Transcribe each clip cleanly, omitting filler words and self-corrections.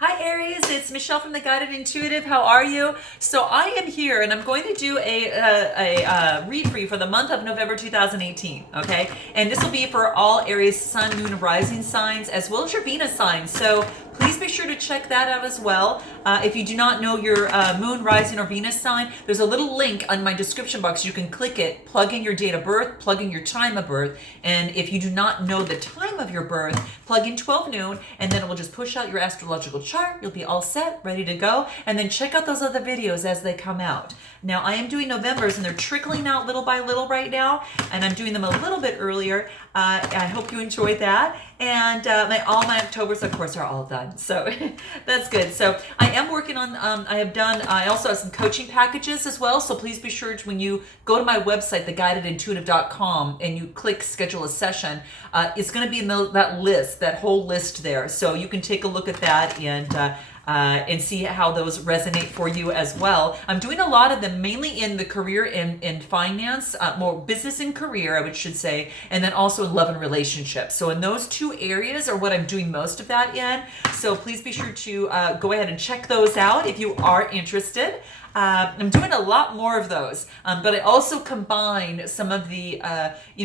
Hi Aries, it's Michelle from the Guided Intuitive. How are you? So I am here and I'm going to do a read for you for the month of November 2018, okay? And this will be for all Aries sun, moon, and rising signs as well as your Venus signs. So please be sure to check that out as well. If you do not know your moon, rising, or Venus sign, there's a little link on my description box. You can click it, plug in your date of birth, plug in your time of birth, and if you do not know the time of your birth, plug in 12 noon, and then it will just push out your astrological chart. You'll be all set, ready to go, and then check out those other videos as they come out. Now, I am doing November's, and they're trickling out little by little right now, and I'm doing them a little bit earlier. I hope you enjoyed that. And all my Octobers, of course, are all done. So that's good. So I am working on, I also have some coaching packages as well. So please be sure to, when you go to my website, theguidedintuitive.com, and you click schedule a session, it's going to be in that list, that whole list there. So you can take a look at that and see how those resonate for you as well. I'm doing a lot of them mainly in the career and finance, more business and career, I should say, and then also in love and relationships. So in those two areas are what I'm doing most of that in. So please be sure to go ahead and check those out if you are interested. I'm doing a lot more of those, but I also combine some of the,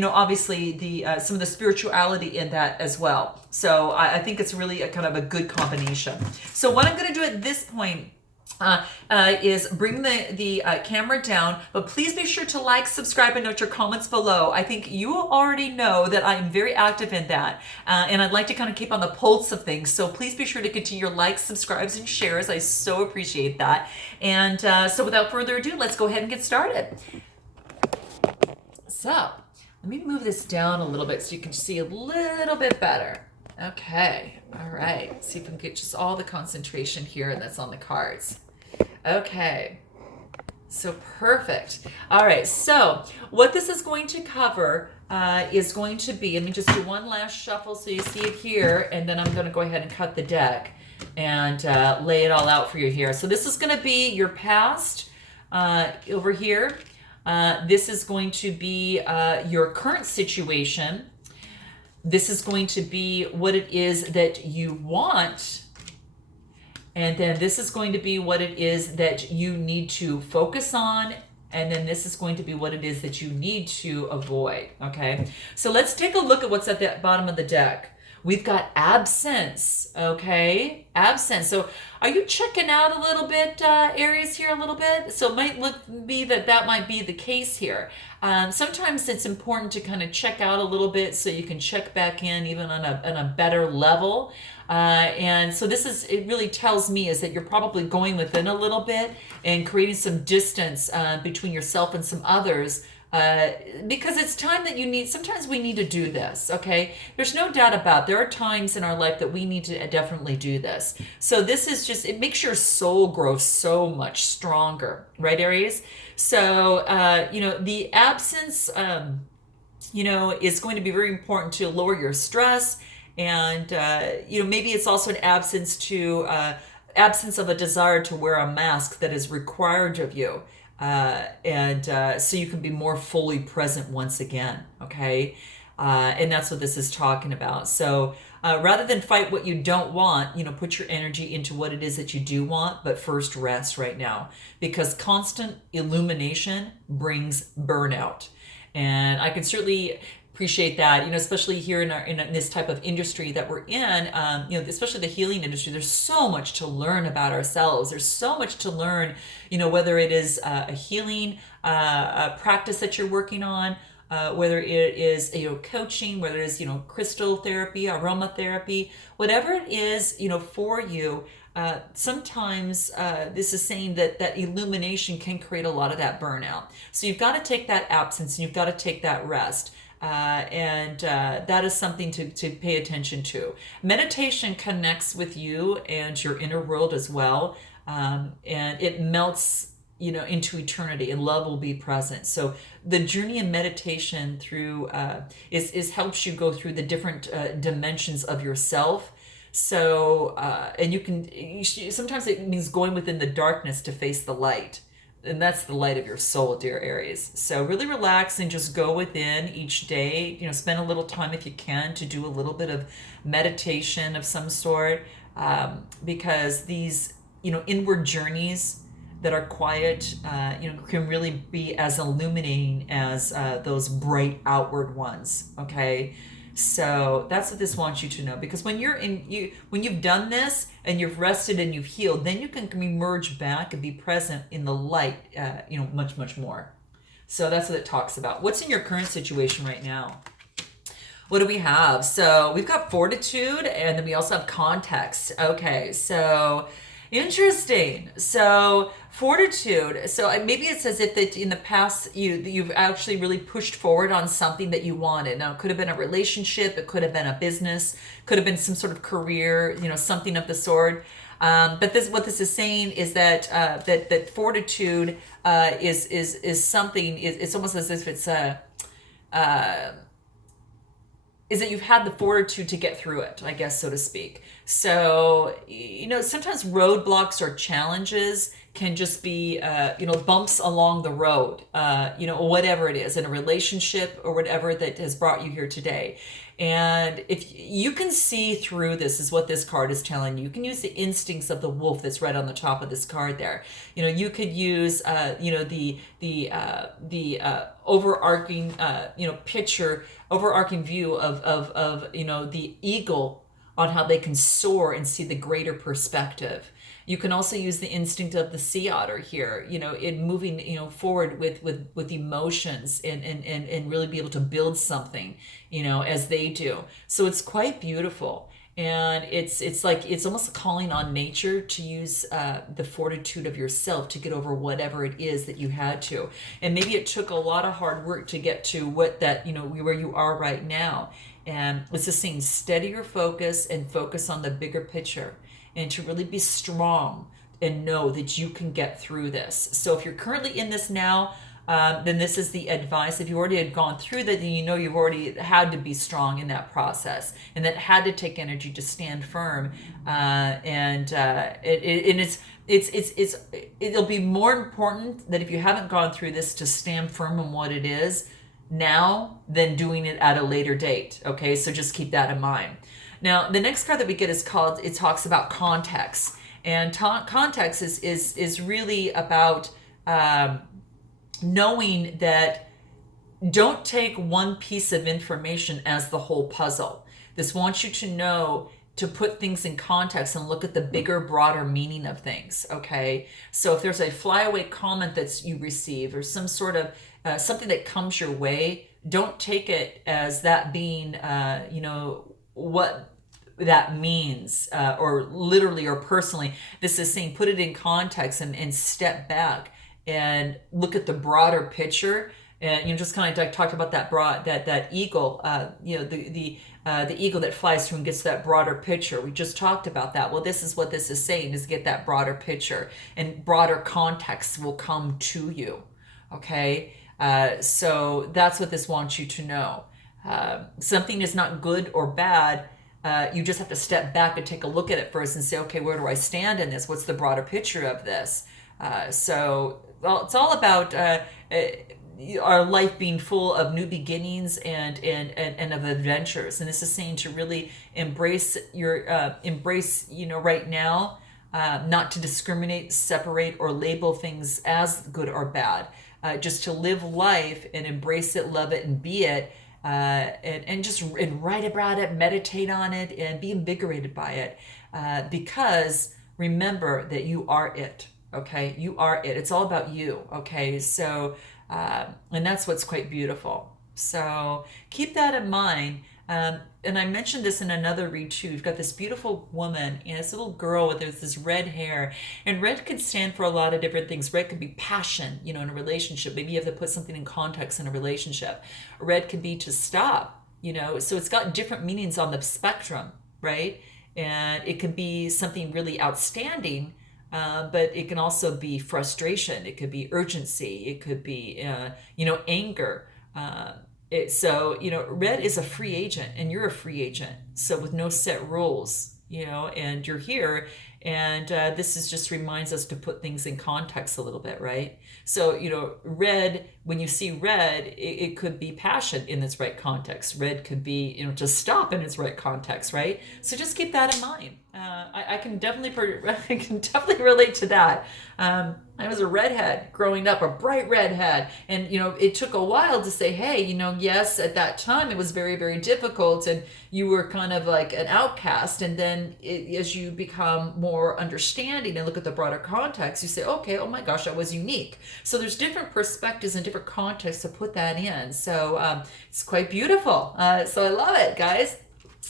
obviously some of the spirituality in that as well. So I think it's really a kind of a good combination. So what I'm going to do at this point is bring the camera down, but please be sure to like, subscribe, and note your comments below. I think you already know that I'm very active in that, and I'd like to kind of keep on the pulse of things. So please be sure to continue your likes, subscribes, and shares. I so appreciate that. And so without further ado, let's go ahead and get started. So let me move this down a little bit so you can see a little bit better. Okay, all right. See if we can get just all the concentration here that's on the cards. Okay, so perfect. All right, so what this is going to cover is going to be, let me just do one last shuffle so you see it here, and then I'm going to go ahead and cut the deck and lay it all out for you here. So this is going to be your past over here. This is going to be your current situation. This is going to be what it is that you want. And then this is going to be what it is that you need to focus on. And then this is going to be what it is that you need to avoid. Okay. So let's take a look at what's at the bottom of the deck. We've got absence. Okay. Absence. So are you checking out a little bit, Aries, here a little bit? So it might be that might be the case here. Sometimes it's important to kind of check out a little bit so you can check back in even on a better level. And so it really tells me is that you're probably going within a little bit and creating some distance between yourself and some others. Because it's time that sometimes we need to do this, okay? There's no doubt about it. There are times in our life that we need to definitely do this. So this is just, it makes your soul grow so much stronger, right, Aries? So, the absence, is going to be very important to lower your stress. And, maybe it's also an absence of a desire to wear a mask that is required of you. So you can be more fully present once again, okay? And that's what this is talking about. So rather than fight what you don't want, put your energy into what it is that you do want, but first rest right now, because constant illumination brings burnout. And I can certainly appreciate that, especially here in this type of industry that we're in, especially the healing industry. There's so much to learn about ourselves. There's so much to learn, whether it is a healing practice that you're working on, whether it is coaching, whether it is crystal therapy, aromatherapy, whatever it is for you. Sometimes this is saying that illumination can create a lot of that burnout. So you've got to take that absence and you've got to take that rest. That is something to pay attention to. Meditation connects with you and your inner world as well. And it melts, into eternity, and love will be present. So the journey in meditation through is helps you go through the different dimensions of yourself. So and sometimes it means going within the darkness to face the light. And that's the light of your soul, dear Aries. So really relax and just go within each day. Spend a little time if you can to do a little bit of meditation of some sort. because these, inward journeys that are quiet, can really be as illuminating as those bright outward ones. Okay. So that's what this wants you to know, because when when you've done this and you've rested and you've healed, then you can emerge back and be present in the light, much, much more. So that's what it talks about. What's in your current situation right now? What do we have? So we've got fortitude, and then we also have context. Okay, so interesting. So fortitude. So maybe it's as if that in the past you've actually really pushed forward on something that you wanted. Now it could have been a relationship, it could have been a business, could have been some sort of career, something of the sort. But what this is saying is that that fortitude is something. It's almost as if it's a. Is that you've had the fortitude to get through it, I guess, so to speak. So, sometimes roadblocks or challenges can just be, bumps along the road, whatever it is, in a relationship or whatever that has brought you here today. And if you can see through this, is what this card is telling you. You can use the instincts of the wolf that's right on the top of this card there. You could use, the overarching, picture, overarching view of the eagle, on how they can soar and see the greater perspective. You can also use the instinct of the sea otter here, in moving, forward with emotions and really be able to build something, as they do. So it's quite beautiful. And it's like, it's almost a calling on nature to use the fortitude of yourself to get over whatever it is that you had to. And maybe it took a lot of hard work to get to where you are right now. And it's just saying, steady your focus and focus on the bigger picture, and to really be strong and know that you can get through this. So if you're currently in this now, then this is the advice. If you already had gone through that, then you've already had to be strong in that process, and that had to take energy to stand firm. It'll be more important that if you haven't gone through this, to stand firm in what it is now than doing it at a later date. Okay, so just keep that in mind. Now, the next card that we get is called, it talks about context. And context is really about knowing that don't take one piece of information as the whole puzzle. This wants you to know to put things in context and look at the bigger, broader meaning of things, okay? So if there's a flyaway comment that you receive, or some sort of something that comes your way, don't take it as that being, what that means, or literally or personally. This is saying put it in context and step back and look at the broader picture. And just kind of like talked about that eagle, the eagle that flies through and gets that broader picture. We just talked about that. Well, this is what this is saying, is get that broader picture, and broader context will come to you. Okay, so that's what this wants you to know. Something is not good or bad. You just have to step back and take a look at it first and say, okay, where do I stand in this? What's the broader picture of this? So it's all about our life being full of new beginnings and of adventures. And this is saying to really embrace right now, not to discriminate, separate, or label things as good or bad. Just to live life and embrace it, love it, and be it. And write about it, meditate on it, and be invigorated by it, because remember that you are it. Okay, you are it. It's all about you. Okay, so and that's what's quite beautiful. So keep that in mind. And I mentioned this in another read too. You've got this beautiful woman and this little girl with this red hair. And red could stand for a lot of different things. Red could be passion, in a relationship. Maybe you have to put something in context in a relationship. Red could be to stop, So it's got different meanings on the spectrum, right? And it can be something really outstanding, but it can also be frustration. It could be urgency. It could be, anger. Red is a free agent, and you're a free agent. So with no set rules, and you're here, And this is just reminds us to put things in context a little bit, right? So, red, when you see red, it could be passion in its right context. Red could be, to stop in its right context, right? So just keep that in mind. I can definitely, I can definitely relate to that. I was a redhead growing up, a bright redhead. And, it took a while to say, hey, yes, at that time it was very, very difficult. And you were kind of like an outcast. And then as you become more understanding and look at the broader context, you say, okay, oh my gosh, I was unique. So there's different perspectives and different contexts to put that in. So it's quite beautiful. So I love it, guys.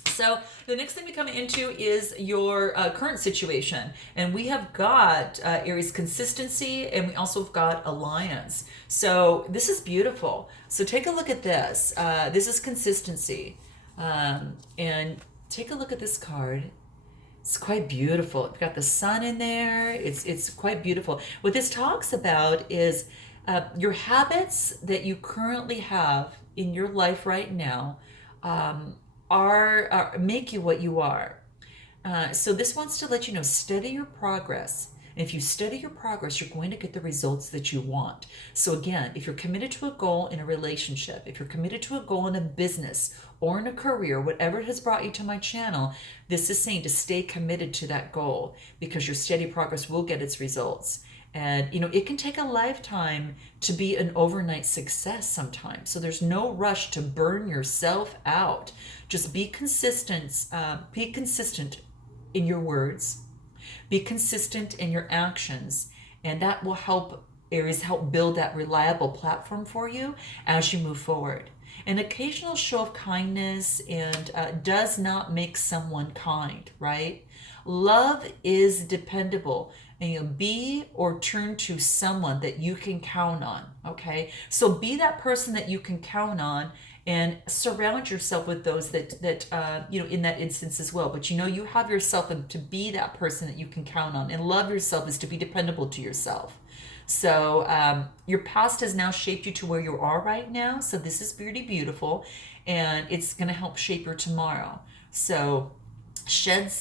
So the next thing we come into is your current situation. And we have got Aries consistency, and we also have got alliance. So this is beautiful. So take a look at this. This is consistency. And take a look at this card. It's quite beautiful. We've got the sun in there. It's quite beautiful. What this talks about is your habits that you currently have in your life right now are make you what you are. So this wants to let you know, study your progress. And if you study your progress, you're going to get the results that you want. So again, if you're committed to a goal in a relationship, if you're committed to a goal in a business or in a career, whatever has brought you to my channel, this is saying to stay committed to that goal, because your steady progress will get its results. And, it can take a lifetime to be an overnight success sometimes. So there's no rush to burn yourself out. Just be consistent. Be consistent in your words. Be consistent in your actions. And that will help Aries help build that reliable platform for you as you move forward. An occasional show of kindness and does not make someone kind, right? Love is dependable, and be or turn to someone that you can count on, okay? So be that person that you can count on, and surround yourself with those that in that instance as well. But you have yourself, and to be that person that you can count on, and love yourself is to be dependable to yourself. So your past has now shaped you to where you are right now. So this is really beautiful, and it's going to help shape your tomorrow. So shed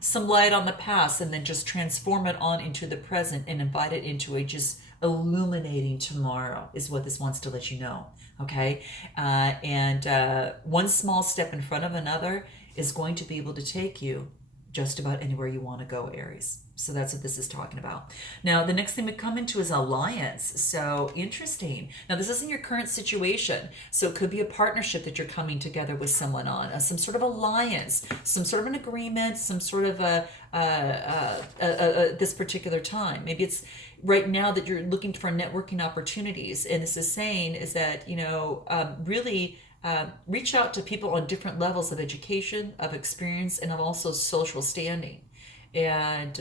some light on the past, and then just transform it on into the present and invite it into a just illuminating tomorrow is what this wants to let you know. Okay. And one small step in front of another is going to be able to take you just about anywhere you want to go, Aries. So that's what this is talking about. Now, the next thing we come into is alliance. So interesting. Now, this isn't your current situation. So it could be a partnership that you're coming together with someone on, some sort of alliance, some sort of an agreement, some sort of this particular time. Maybe it's right now that you're looking for networking opportunities. And this is saying is that, really reach out to people on different levels of education, of experience, and of also social standing. And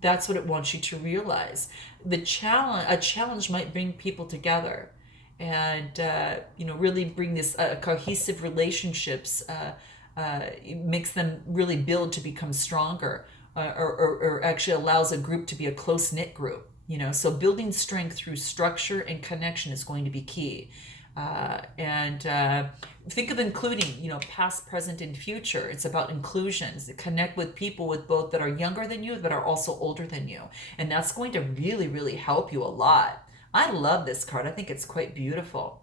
that's what it wants you to realize. A challenge might bring people together, and really bring this cohesive relationships. It makes them really build to become stronger, or actually allows a group to be a close knit group. So building strength through structure and connection is going to be key. And think of including, past, present, and future. It's about inclusions. Connect with people with both that are younger than you, but are also older than you. And that's going to really, really help you a lot. I love this card. I think it's quite beautiful.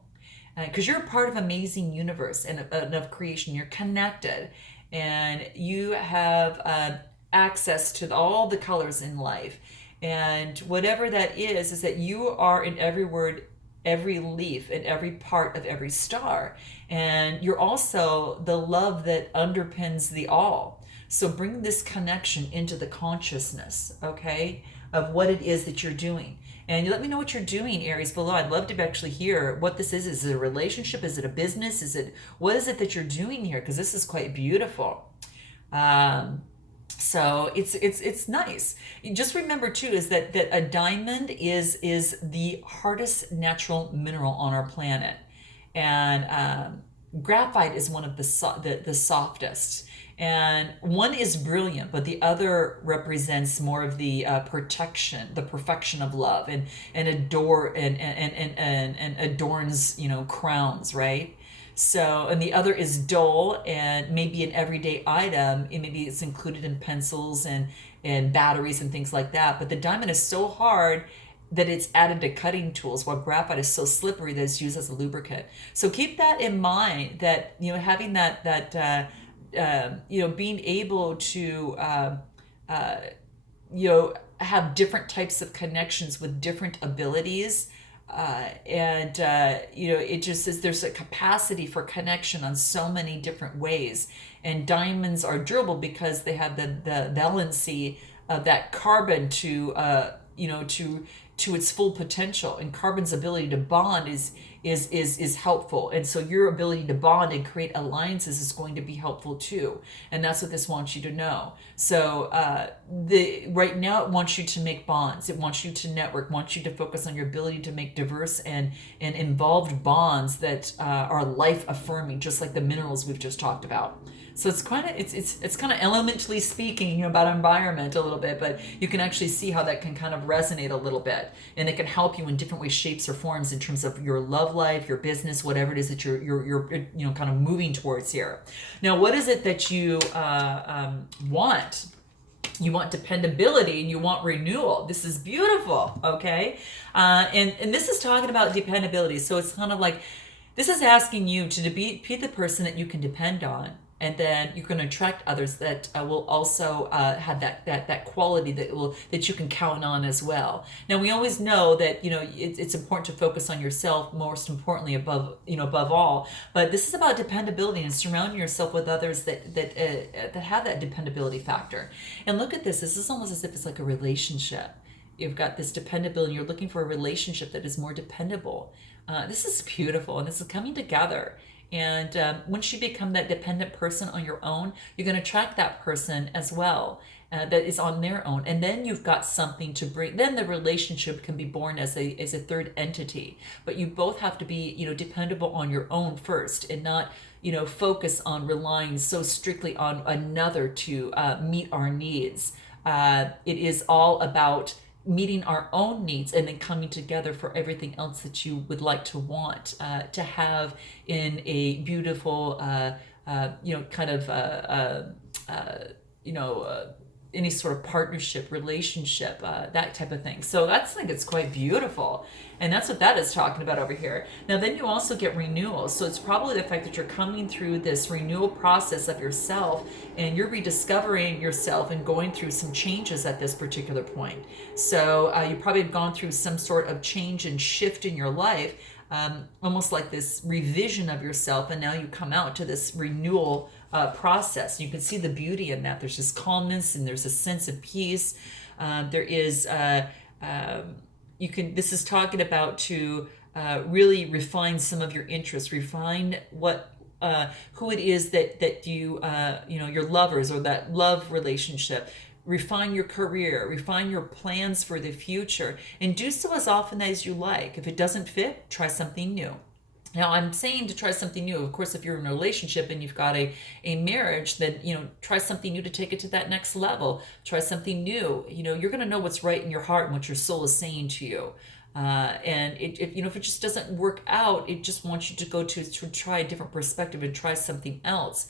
Because you're a part of amazing universe and of creation. You're connected. And you have access to all the colors in life. And whatever that is that you are in every word, every leaf, and every part of every star. And you're also the love that underpins the all. So bring this connection into the consciousness, okay, of what it is that you're doing. And you let me know what you're doing, Aries, below. I'd love to actually hear what this is. Is it a relationship? Is it a business? What is it that you're doing here? Because this is quite beautiful. So it's nice. Just remember too is that a diamond is the hardest natural mineral on our planet, and graphite is one of the softest. And one is brilliant, but the other represents more of the protection, the perfection of love, and adorns crowns, right? So, and the other is dull and maybe an everyday item, and maybe it's included in pencils and batteries and things like that. But the diamond is so hard that it's added to cutting tools, while graphite is so slippery that it's used as a lubricant. So keep that in mind, that, you know, having you know, being able to you know, have different types of connections with different abilities, you know, it just is, there's a capacity for connection on so many different ways. And diamonds are durable because they have the valency of that carbon to you know, to its full potential. And carbon's ability to bond is helpful, and so your ability to bond and create alliances is going to be helpful too. And that's what this wants you to know. So right now it wants you to make bonds, it wants you to network, wants you to focus on your ability to make diverse and involved bonds that are life affirming, just like the minerals we've just talked about. So it's kind of it's kind of elementally speaking, you know, about environment a little bit, but you can actually see how that can kind of resonate a little bit, and it can help you in different ways, shapes, or forms in terms of your love life, your business, whatever it is that you're you know, kind of moving towards here. Now, what is it that you want? You want dependability and you want renewal. This is beautiful, okay? And this is talking about dependability. So it's kind of like, this is asking you to be the person that you can depend on. And then you're going to attract others that will also have that quality that you can count on as well. Now, we always know that, you know, it's important to focus on yourself, most importantly, above all. But this is about dependability and surrounding yourself with others that have that dependability factor. And look at this. This is almost as if it's like a relationship. You've got this dependability. You're looking for a relationship that is more dependable. This is beautiful, and this is coming together. And once you become that dependent person on your own, you're going to attract that person as well that is on their own. And then you've got something to bring. Then the relationship can be born as a third entity. But you both have to be, you know, dependable on your own first, and not, you know, focus on relying so strictly on another to meet our needs. It is all about meeting our own needs and then coming together for everything else that you would like to want to have in a beautiful you know, kind of you know, any sort of partnership, relationship, that type of thing. So I think it's quite beautiful. And that's what that is talking about over here. Now, then you also get renewal. So it's probably the fact that you're coming through this renewal process of yourself, and you're rediscovering yourself and going through some changes at this particular point. So you probably have gone through some sort of change and shift in your life, almost like this revision of yourself, and now you come out to this renewal process. You can see the beauty in that. There's this calmness and there's a sense of peace. There is this is talking about to really refine some of your interests, refine who it is that you you know, your lovers, or that love relationship. Refine your career, refine your plans for the future, and do so as often as you like. If it doesn't fit, try something new. Now, I'm saying to try something new. Of course, if you're in a relationship and you've got a marriage, then, you know, try something new to take it to that next level. Try something new. You know, you're going to know what's right in your heart and what your soul is saying to you. And if you know, if it just doesn't work out, it just wants you to go to try a different perspective and try something else,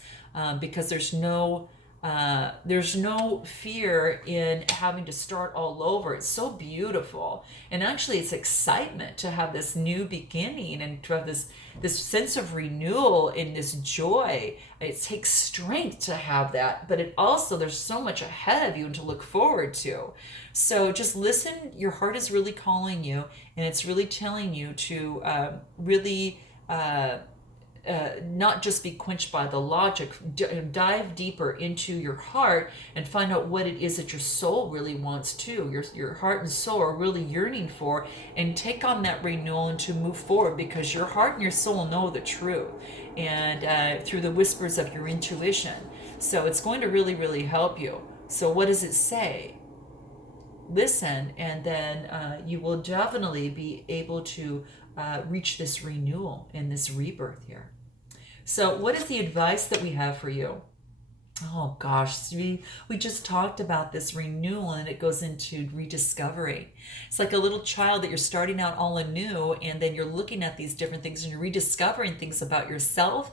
because there's no fear in having to start all over. It's so beautiful. And actually it's excitement to have this new beginning and to have this sense of renewal and this joy. It takes strength to have that, but it also, there's so much ahead of you and to look forward to. So just listen. Your heart is really calling you, and it's really telling you to really not just be quenched by the logic. Dive deeper into your heart and find out what it is that your soul really wants too. Your heart and soul are really yearning for, and take on that renewal and to move forward, because your heart and your soul know the truth, and through the whispers of your intuition. So it's going to really, really help you. So what does it say? Listen, and then you will definitely be able to reach this renewal and this rebirth here. So what is the advice that we have for you? Oh gosh, we just talked about this renewal and it goes into rediscovery. It's like a little child that you're starting out all anew, and then you're looking at these different things and you're rediscovering things about yourself,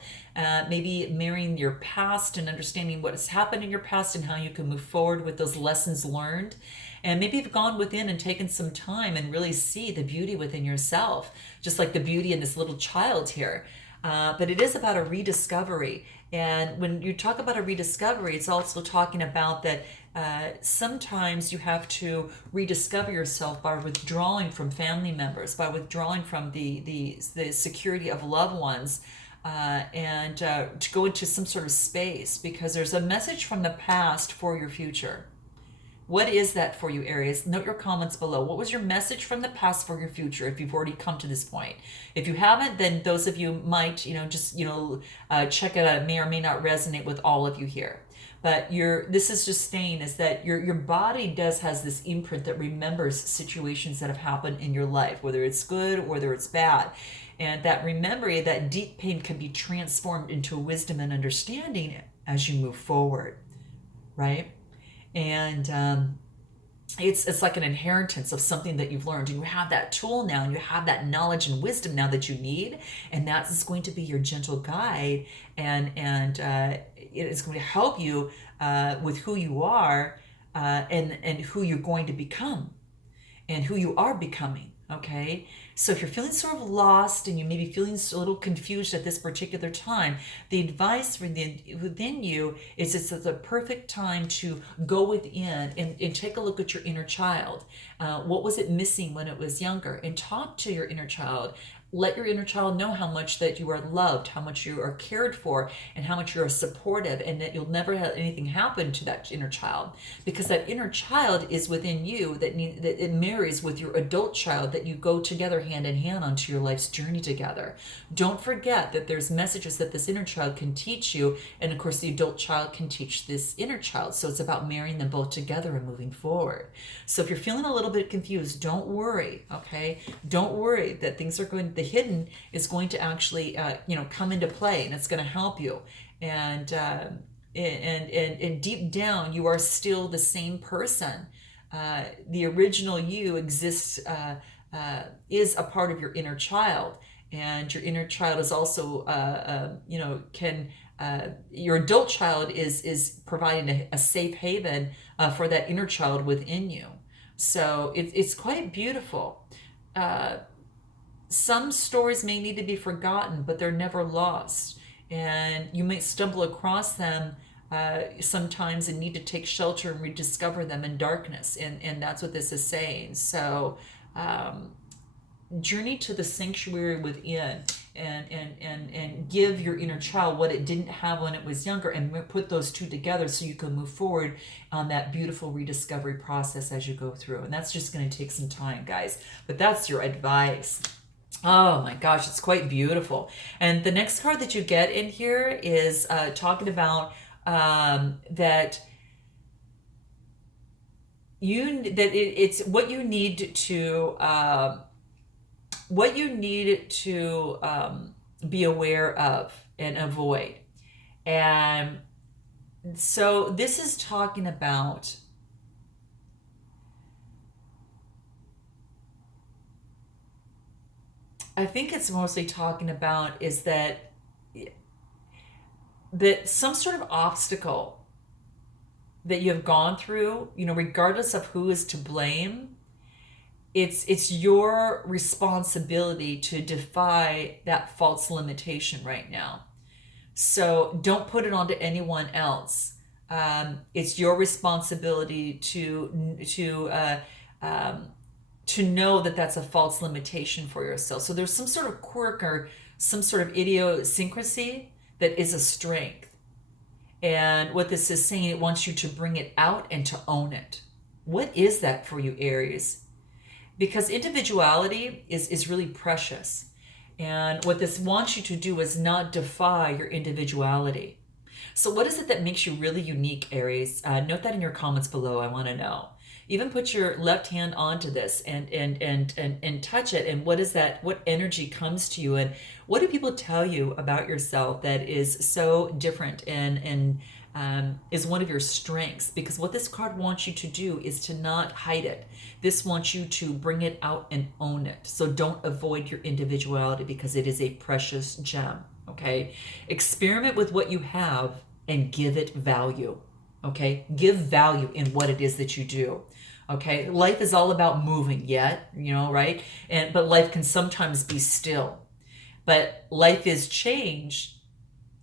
maybe marrying your past and understanding what has happened in your past and how you can move forward with those lessons learned. And maybe you've gone within and taken some time and really see the beauty within yourself, just like the beauty in this little child here. But it is about a rediscovery. And when you talk about a rediscovery, it's also talking about that sometimes you have to rediscover yourself by withdrawing from family members, by withdrawing from the security of loved ones, and to go into some sort of space, because there's a message from the past for your future. What is that for you, Aries? Note your comments below. What was your message from the past for your future, if you've already come to this point? If you haven't, then those of you might, just, check it out. It may or may not resonate with all of you here. But this is just saying is that your body has this imprint that remembers situations that have happened in your life, whether it's good or whether it's bad. And that memory, that deep pain, can be transformed into wisdom and understanding as you move forward, right? And it's like an inheritance of something that you've learned. And you have that tool now, and you have that knowledge and wisdom now that you need, and that is going to be your gentle guide, and it is going to help you with who you are, and who you're going to become, and who you are becoming. Okay, so if you're feeling sort of lost and you may be feeling a little confused at this particular time, the advice within you is it's the perfect time to go within and take a look at your inner child. What was it missing when it was younger? And talk to your inner child. Let your inner child know how much that you are loved, how much you are cared for, and how much you are supportive, and that you'll never have anything happen to that inner child, because that inner child is within you, that it marries with your adult child, that you go together hand in hand onto your life's journey together. Don't forget that there's messages that this inner child can teach you, and of course the adult child can teach this inner child. So it's about marrying them both together and moving forward. So if you're feeling a little bit confused, don't worry, okay? Don't worry that things are going, the hidden is going to actually, come into play, and it's going to help you. And deep down, you are still the same person. The original you exists, is a part of your inner child, and your inner child is also, your adult child is providing a safe haven for that inner child within you. So it's quite beautiful. Some stories may need to be forgotten, but they're never lost. And you might stumble across them sometimes and need to take shelter and rediscover them in darkness. And that's what this is saying. So journey to the sanctuary within, and give your inner child what it didn't have when it was younger, and put those two together so you can move forward on that beautiful rediscovery process as you go through. And that's just going to take some time, guys, but that's your advice. Oh my gosh, it's quite beautiful. And the next card that you get in here is talking about that it's what you need to be aware of and avoid. And so this is talking about I think it's mostly talking about is that some sort of obstacle that you have gone through, regardless of who is to blame, it's your responsibility to defy that false limitation right now. So don't put it onto anyone else. It's your responsibility to know that that's a false limitation for yourself. So there's some sort of quirk or some sort of idiosyncrasy that is a strength. And what this is saying, it wants you to bring it out and to own it. What is that for you, Aries? Because individuality is really precious. And what this wants you to do is not defy your individuality. So what is it that makes you really unique, Aries? Note that in your comments below. I want to know. Even put your left hand onto this and touch it. And what is that? What energy comes to you? And what do people tell you about yourself that is so different and is one of your strengths, because what this card wants you to do is to not hide it. This wants you to bring it out and own it. So don't avoid your individuality, because it is a precious gem. Okay, experiment with what you have and give it value. Okay, give value in what it is that you do. Okay, life is all about moving, yet, right? But life can sometimes be still. But life is change,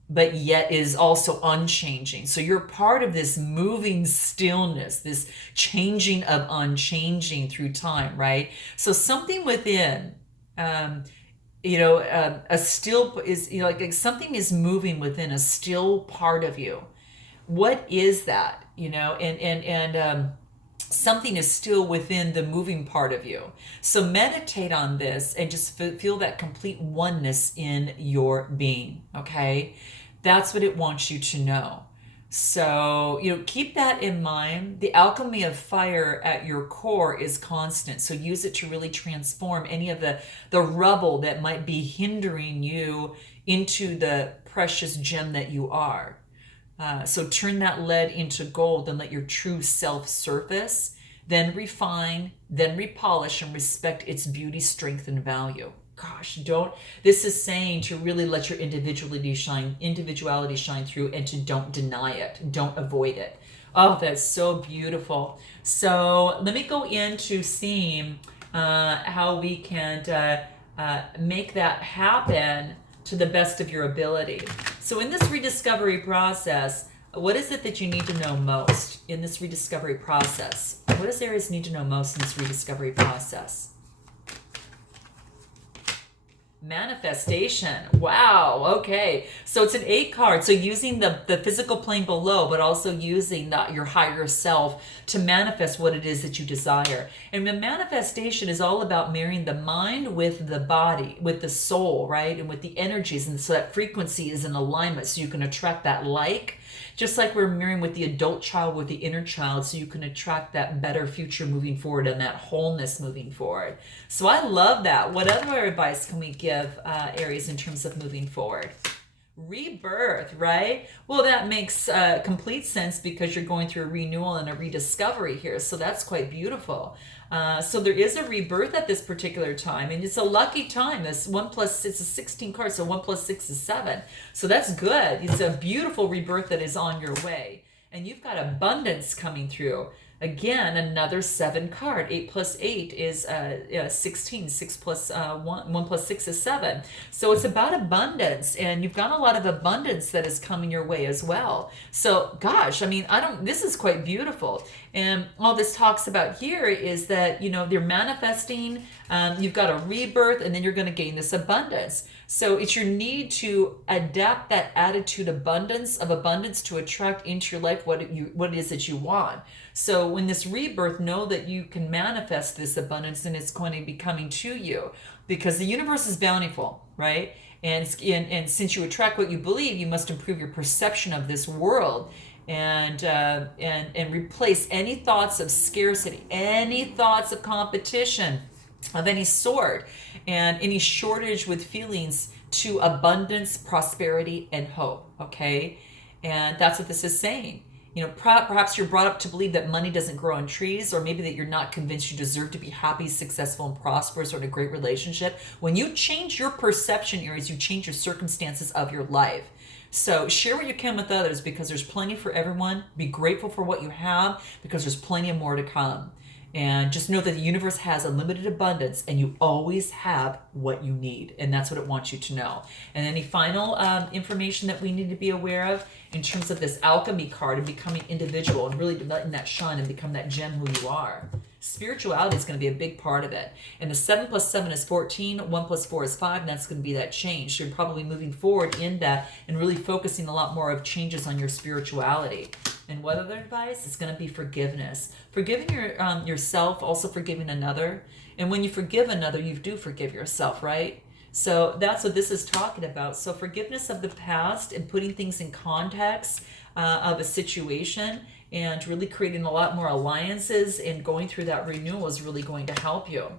but yet is also unchanging. So you're part of this moving stillness, this changing of unchanging through time, right? So something within, a still is, like something is moving within a still part of you. What is that? Something is still within the moving part of you. So meditate on this and just feel that complete oneness in your being, okay? That's what it wants you to know. So, keep that in mind. The alchemy of fire at your core is constant. So use it to really transform any of the rubble that might be hindering you into the precious gem that you are. So turn that lead into gold and let your true self surface, then refine, then repolish, and respect its beauty, strength, and value. Gosh, this is saying to really let your individuality shine through, and to don't deny it, don't avoid it. Oh, that's so beautiful. So let me go into seeing how we can make that happen to the best of your ability. So in this rediscovery process, what is it that you need to know most in this rediscovery process? What does Aries need to know most in this rediscovery process? Manifestation. Wow. Okay. So it's an 8 card. So using the physical plane below, but also using your higher self to manifest what it is that you desire. And the manifestation is all about marrying the mind with the body, with the soul, right? And with the energies. And so that frequency is in alignment, so you can attract that just like we're mirroring with the adult child with the inner child, so you can attract that better future moving forward and that wholeness moving forward. So I love that. What other advice can we give Aries in terms of moving forward? Rebirth, right? Well, that makes complete sense, because you're going through a renewal and a rediscovery here. So that's quite beautiful. So there is a rebirth at this particular time, and it's a lucky time. It's a 16 card, so 1 + 6 is 7. So that's good. It's a beautiful rebirth that is on your way, and you've got abundance coming through. Again, another 7 card. 8 + 8 is 16. 6 + 1 + 6 is 7. So it's about abundance, and you've got a lot of abundance that is coming your way as well. So, gosh, this is quite beautiful. And all this talks about here is that, they're manifesting, you've got a rebirth, and then you're going to gain this abundance. So it's your need to adapt that attitude of abundance to attract into your life what it is that you want. So when this rebirth, know that you can manifest this abundance, and it's going to be coming to you, because the universe is bountiful, right? And since you attract what you believe, you must improve your perception of this world, and replace any thoughts of scarcity, any thoughts of competition of any sort, and any shortage with feelings to abundance, prosperity, and hope. Okay, and that's what this is saying. Perhaps you're brought up to believe that money doesn't grow on trees, or maybe that you're not convinced you deserve to be happy, successful, and prosperous, or in a great relationship. When you change your perception, Aries, you change your circumstances of your life. So share what you can with others, because there's plenty for everyone. Be grateful for what you have, because there's plenty of more to come. And just know that the universe has unlimited abundance, and you always have what you need. And that's what it wants you to know. And any final information that we need to be aware of in terms of this alchemy card and becoming individual and really letting that shine and become that gem who you are. Spirituality is going to be a big part of it. And the 7 + 7 is 14, 1 + 4 is 5, and that's going to be that change. So you're probably moving forward in that and really focusing a lot more of changes on your spirituality. And what other advice? It's going to be forgiveness. Forgiving yourself, also forgiving another. And when you forgive another, you do forgive yourself, right? So that's what this is talking about. So forgiveness of the past and putting things in context of a situation, and really creating a lot more alliances and going through that renewal is really going to help you.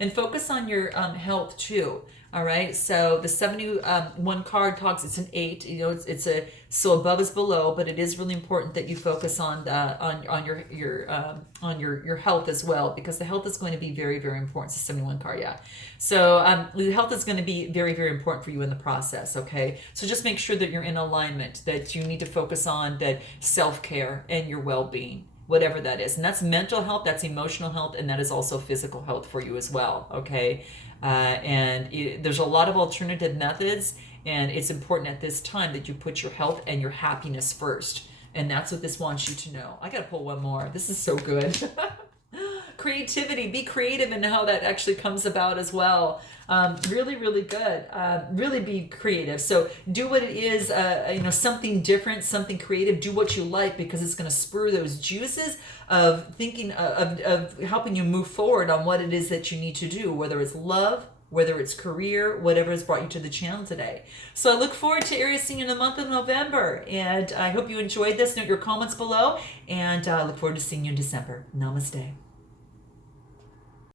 And and focus on your health too. All right. So the 71 card talks, it's an 8, you know, it's a, so above is below, but it is really important that you focus on your health as well, because the health is going to be very, very important. It's a 71 card. Yeah. So the health is going to be very, very important for you in the process. Okay. So just make sure that you're in alignment, that you need to focus on that self-care and your well-being, whatever that is. And that's mental health, that's emotional health, and that is also physical health for you as well. Okay. There's a lot of alternative methods, and it's important at this time that you put your health and your happiness first. And that's what this wants you to know. I got to pull one more. This is so good. Creativity, be creative in how that actually comes about as well. Really, really good. Really be creative. So do what it is, something different, something creative. Do what you like, because it's going to spur those juices of thinking, of helping you move forward on what it is that you need to do, whether it's love, whether it's career, whatever has brought you to the channel today. So I look forward to Aries seeing you in the month of November. And I hope you enjoyed this. Note your comments below. And I look forward to seeing you in December. Namaste.